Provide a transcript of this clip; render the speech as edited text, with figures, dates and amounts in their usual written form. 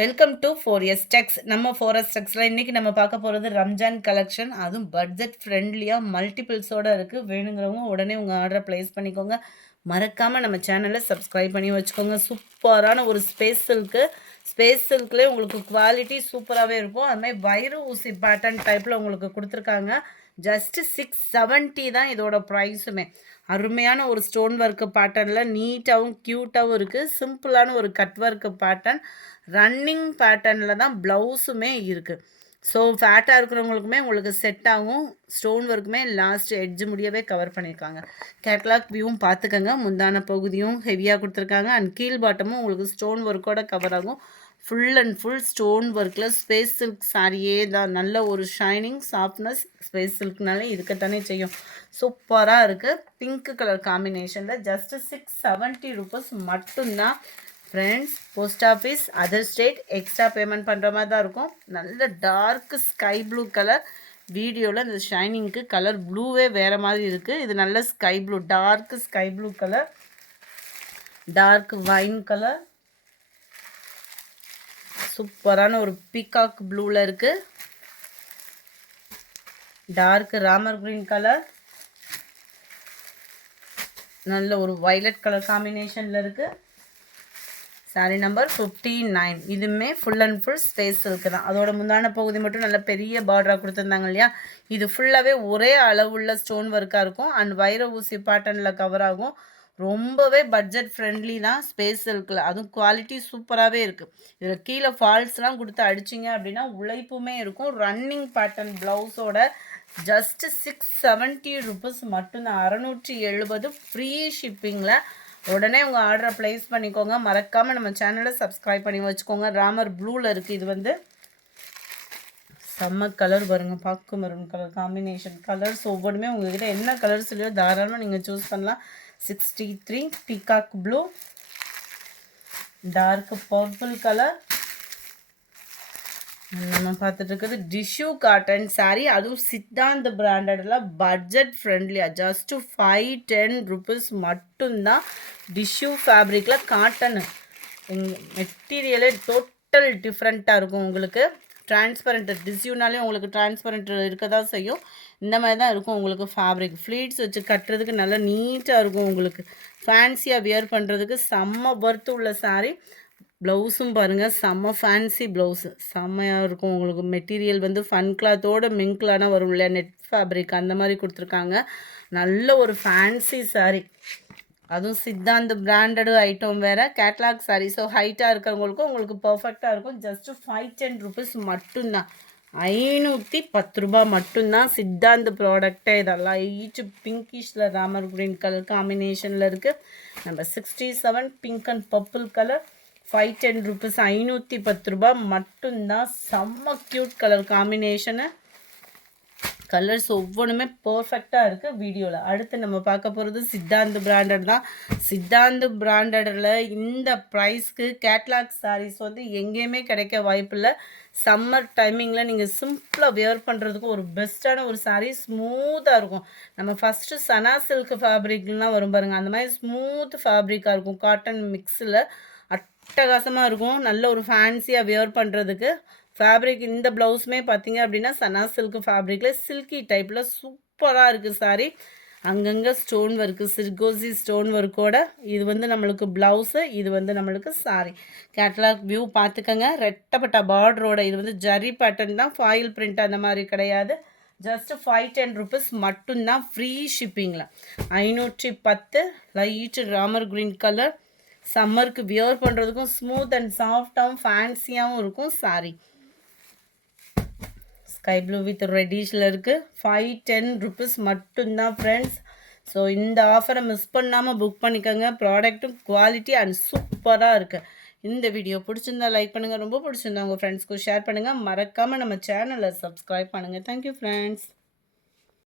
Welcome to 4S Techs. நம்ம 4S Techsல இன்னைக்கு நம்ம பார்க்க போகிறது ரம்ஜான் கலெக்ஷன். அதுவும் பட்ஜெட் ஃப்ரெண்ட்லியாக மல்டிபிள்ஸோட இருக்குது. வேணுங்கிறவங்க உடனே உங்கள் ஆர்டரை ப்ளேஸ் பண்ணிக்கோங்க. மறக்காமல் நம்ம சேனலை சப்ஸ்கிரைப் பண்ணி வச்சுக்கோங்க. சூப்பரான ஒரு ஸ்பேஸ் சில்க்லேயே உங்களுக்கு குவாலிட்டி சூப்பராகவே இருக்கும். அதுமாதிரி வைர ஊசி பேட்டர்ன் டைப்பில் உங்களுக்கு கொடுத்துருக்காங்க. ஜஸ்ட்டு 670 தான் இதோட ப்ரைஸுமே. அருமையான ஒரு ஸ்டோன் ஒர்க்கு பேட்டர்னில் நீட்டாகவும் க்யூட்டாகவும் இருக்குது. சிம்பிளான ஒரு கட் ஒர்க்கு பேட்டர்ன், ரன்னிங் பேட்டர்னில் தான் ப்ளவுஸுமே இருக்குது. ஸோ ஃபேட்டாக இருக்கிறவங்களுக்குமே உங்களுக்கு செட் ஆகும். ஸ்டோன் ஒர்க்குமே லாஸ்ட் எட்ஜு முடியவே கவர் பண்ணியிருக்காங்க. கேட்லாக் வியூவும் பார்த்துக்கங்க. முந்தான பகுதியும் ஹெவியாக கொடுத்துருக்காங்க. அண்ட் கீழ் பாட்டமும் உங்களுக்கு ஸ்டோன் ஒர்க்கோட கவர் ஆகும். ஃபுல் அண்ட் ஃபுல் ஸ்டோன் ஒர்க்கில் ஸ்பேஸ் சில்க் சாரியே தான். நல்ல ஒரு ஷைனிங் சாஃப்ட்னஸ் ஸ்பேஸ் சில்க்னாலே இருக்கத்தானே செய்யும். சூப்பராக இருக்குது. பிங்க் கலர் காம்பினேஷனில் ஜஸ்ட்டு 670 ருபீஸ் மட்டும்தான் friends. Post office, other state extra payment பண்ணுற மாதிரி தான் இருக்கும். நல்ல டார்க் ஸ்கை ப்ளூ கலர். வீடியோவில் இந்த ஷைனிங்க்கு கலர் ப்ளூவே வேறு மாதிரி இருக்குது. இது நல்ல sky blue, dark sky blue colour, dark wine colour, சூப்பரான ஒரு பீகாக் ப்ளூவில் இருக்குது. டார்க் ராமர் கிரீன் கலர், நல்ல ஒரு வைலட் கலர் காம்பினேஷனில் இருக்குது. Sorry number 59. இதுவுமே full and full space silk தான். அதோட முந்தான பகுதி மட்டும் நல்ல பெரிய பார்டராக கொடுத்துருந்தாங்க இல்லையா. இது ஃபுல்லாகவே ஒரே அளவுள்ள ஸ்டோன் ஒர்க்காக இருக்கும். அண்ட் வைர ஊசி பேட்டர்னில் கவர் ஆகும். ரொம்பவே பட்ஜெட் ஃப்ரெண்ட்லி தான் ஸ்பேஸ் சில்கில். அதுவும் குவாலிட்டி சூப்பராகவே இருக்குது. இதில் கீழே ஃபால்ஸ்லாம் கொடுத்து அடிச்சிங்க அப்படின்னா உழைப்புமே இருக்கும். ரன்னிங் பேட்டர்ன் ப்ளவுஸோட ஜஸ்ட்டு 670 ருபீஸ் மட்டும்தான். 670 ஃப்ரீ ஷிப்பிங்கில். உடனே உங்கள் ஆர்டரை ப்ளேஸ் பண்ணிக்கோங்க. மறக்காமல் நம்ம சேனலை சப்ஸ்கிரைப் பண்ணி வச்சுக்கோங்க. ராமர் ப்ளூவில் இருக்குது. இது வந்து செம்ம கலர் வருங்க. பாக்கு மரூன் கலர் காம்பினேஷன் கலர்ஸ் ஒவ்வொன்றுமே உங்கள்கிட்ட என்ன கலர்ஸ் இல்லையோ தாராளமாக நீங்கள் சூஸ் பண்ணலாம். 63 peacock blue, dark purple colour. நம்ம பார்த்துட்டு இருக்கிறது டிஷ்யூ காட்டன் சாரீ. அதுவும் சித்தாந்த் பிராண்டடில் பட்ஜெட் ஃப்ரெண்ட்லியாக ஜஸ்ட்டு 510 ருபீஸ் மட்டும்தான். டிஷ்யூ ஃபேப்ரிக்கில் காட்டனு மெட்டீரியலே டோட்டல் டிஃப்ரெண்ட்டாக இருக்கும். உங்களுக்கு டிரான்ஸ்பரண்ட் டிஷ்யூனாலே உங்களுக்கு டிரான்ஸ்பரண்ட் இருக்க தான் செய்யும். இந்த மாதிரி தான் இருக்கும் உங்களுக்கு ஃபேப்ரிக். ஃப்ளீட்ஸ் வச்சு கட்டுறதுக்கு நல்லா நீட்டாக இருக்கும். உங்களுக்கு ஃபேன்சியாக வியர் பண்ணுறதுக்கு செம்ம ஒர்த்து உள்ள சாரீ. ப்ளவுஸும் பாருங்கள், செம்ம ஃபேன்சி ப்ளவுஸு, செம்மையாக இருக்கும். உங்களுக்கு மெட்டீரியல் வந்து ஃபன் கிளாத்தோட மிங்க்லான வரும் இல்லையா, நெட் ஃபேப்ரிக் அந்த மாதிரி கொடுத்துருக்காங்க. நல்ல ஒரு ஃபேன்சி சாரீ. அதுவும் சித்தாந்த் பிராண்டடு ஐட்டம் வேறு, கேட்லாக் சாரீ. ஸோ ஹைட்டாக இருக்கிறவங்களுக்கும் உங்களுக்கு பர்ஃபெக்டாக இருக்கும். ஜஸ்ட்டு 510 ருபீஸ் மட்டும்தான். 510 ரூபா மட்டும்தான். சித்தாந்த் ப்ராடக்டே இதெல்லாம். ஈச் பிங்கிஷில் ராமர் கிரீன் கலர் காம்பினேஷனில் இருக்குது. Number 67 pink and purple colour. 510 rupees, 510 ரூபா மட்டும்தான். செம்ம க்யூட் கலர் காம்பினேஷனு. கலர்ஸ் ஒவ்வொன்றுமே பர்ஃபெக்டாக இருக்குது வீடியோவில். அடுத்து நம்ம பார்க்க போகிறது சித்தாந்த் பிராண்டட் தான். சித்தாந்த் பிராண்டடில் இந்த ப்ரைஸ்க்கு கேட்லாக் சாரீஸ் வந்து எங்கேயுமே கிடைக்க வாய்ப்பில்லை. சம்மர் டைமிங்கில் நீங்கள் சிம்பிளாக வியர் பண்ணுறதுக்கு ஒரு பெஸ்ட்டான ஒரு சாரீ. ஸ்மூத்தாக இருக்கும். நம்ம ஃபஸ்ட்டு சனா சில்க் ஃபேப்ரிக்லாம் வரும் பாருங்கள், அந்த மாதிரி ஸ்மூத் ஃபேப்ரிக்காக இருக்கும். காட்டன் மிக்ஸில் அட்டகாசமாக இருக்கும். நல்ல ஒரு ஃபேன்சியாக வியர் பண்ணுறதுக்கு. ஃபேப்ரிக் இந்த ப்ளவுஸுமே பார்த்தீங்க அப்படின்னா சனா சில்க் ஃபேப்ரிக்கில் சில்கி டைப்பில் சூப்பராக இருக்குது சாரீ. அங்கங்கே ஸ்டோன் ஒர்க்கு, சிர்கோசி ஸ்டோன் ஒர்க்கோட. இது வந்து நம்மளுக்கு ப்ளவுஸு, இது வந்து நம்மளுக்கு சாரீ. கேட்லாக் வியூ பார்த்துக்கங்க. ரெட்டப்பட்ட பார்டரோட. இது வந்து ஜரி பேட்டர்ன் தான், ஃபாயில் பிரிண்ட் அந்த மாதிரி கிடையாது. ஜஸ்ட்டு 510 ருபீஸ் மட்டும்தான் ஃப்ரீ ஷிப்பிங்கில். 510 லைட் ராமர் க்ரீன் கலர். சம்மருக்கு வியர் பண்ணுறதுக்கும் ஸ்மூத் அண்ட் சாஃப்டாகவும் ஃபேன்சியாகவும் இருக்கும் சாரீ. ஸ்கை ப்ளூ வித் ரெட்டிஷில் இருக்குது. 510 ருபீஸ் மட்டும்தான் ஃப்ரெண்ட்ஸ். ஸோ இந்த ஆஃபரை மிஸ் பண்ணாமல் புக் பண்ணிக்கோங்க. ப்ராடக்ட்டும் குவாலிட்டி அண்ட் சூப்பராக இருக்குது. இந்த வீடியோ பிடிச்சிருந்தா லைக் பண்ணுங்கள். ரொம்ப பிடிச்சிருந்தா உங்கள் ஃப்ரெண்ட்ஸ்க்கு ஷேர் பண்ணுங்கள். மறக்காமல் நம்ம சேனலை சப்ஸ்கிரைப் பண்ணுங்கள். Thank you friends.